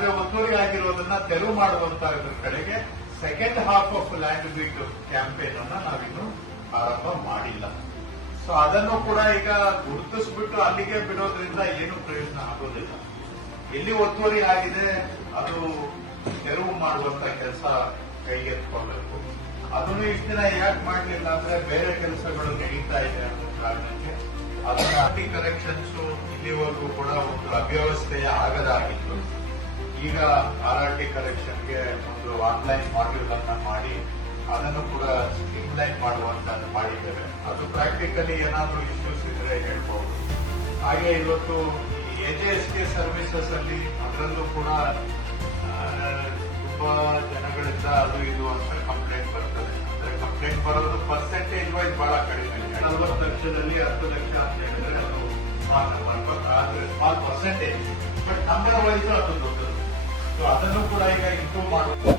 ಆದ್ರೆ ಒತ್ತುವರಿ ಆಗಿರೋದನ್ನ ತೆರವು ಮಾಡುವಂತ ಕಡೆಗೆ second half of land week campaign ಅನ್ನ ನಾವಿನ್ನು ಆರಂಭ ಮಾಡಿಲ್ಲ. ಸೊ ಅದನ್ನು ಕೂಡ ಈಗ ಗುರುತಿಸ್ಬಿಟ್ಟು ಅಲ್ಲಿಗೆ ಬಿಡೋದ್ರಿಂದ ಏನು ಪ್ರಯೋಜನ ಆಗೋದಿಲ್ಲ. ಎಲ್ಲಿ ಒತ್ತುವರಿ ಆಗಿದೆ ಅದು ತೆರವು ಮಾಡುವಂತ ಕೆಲಸ ಕೈಗೆತ್ಕೊಳ್ಬೇಕು. ಅದನ್ನು ಇಷ್ಟು ದಿನ ಯಾಕೆ ಮಾಡಲಿಲ್ಲ ಅಂದ್ರೆ ಬೇರೆ ಕೆಲಸಗಳು ನಡೀತಾ ಇದೆ ಅನ್ನೋ ಕಾರಣಕ್ಕೆ ಅದನ್ನ ಕರೆಕ್ಷನ್ಸ್ ಇಲ್ಲಿವರೆಗೂ ಕೂಡ ಒಂದು ಅವ್ಯವಸ್ಥೆಯ ಆಗದಾಗಿತ್ತು. ಈಗ RRT ಕರೆಕ್ಷನ್ಗೆ ಒಂದು ಆನ್ಲೈನ್ ಮಾಡ್ಯೂಲ್ ಅನ್ನ ಮಾಡಿ ಅದನ್ನು ಕೂಡ ಸ್ಟ್ರೀಮ್ಲೈನ್ ಮಾಡುವಂತ ಮಾಡಿದ್ದೇವೆ. ಅದು ಪ್ರಾಕ್ಟಿಕಲಿ ಏನಾದರೂ ಇಶ್ಯೂಸ್ ಇದ್ರೆ ಹೇಳ್ಬಹುದು. ಹಾಗೆ ಇವತ್ತು AJSK ಸರ್ವಿಸಸ್ ಅಲ್ಲಿ ಅದರಲ್ಲೂ ಕೂಡ ತುಂಬಾ ಜನಗಳಿಂದ ಅದು ಇದು ಅಂತ ಕಂಪ್ಲೇಂಟ್ ಬರ್ತದೆ. ಅಂದ್ರೆ ಕಂಪ್ಲೇಂಟ್ ಬರೋದು ಪರ್ಸೆಂಟೇಜ್ ವೈಸ್ ಬಹಳ ಕಡಿಮೆ. 40 ಲಕ್ಷದಲ್ಲಿ 10 ಲಕ್ಷ ಅಂತ ಹೇಳಿದ್ರೆ ಅದು small percentage, but number wise ಅದು ದೊಡ್ಡದು. ಸೊ ಅದನ್ನು ಕೂಡ ಈಗ ಇಂಪ್ರೂವ್ ಮಾಡುವುದು.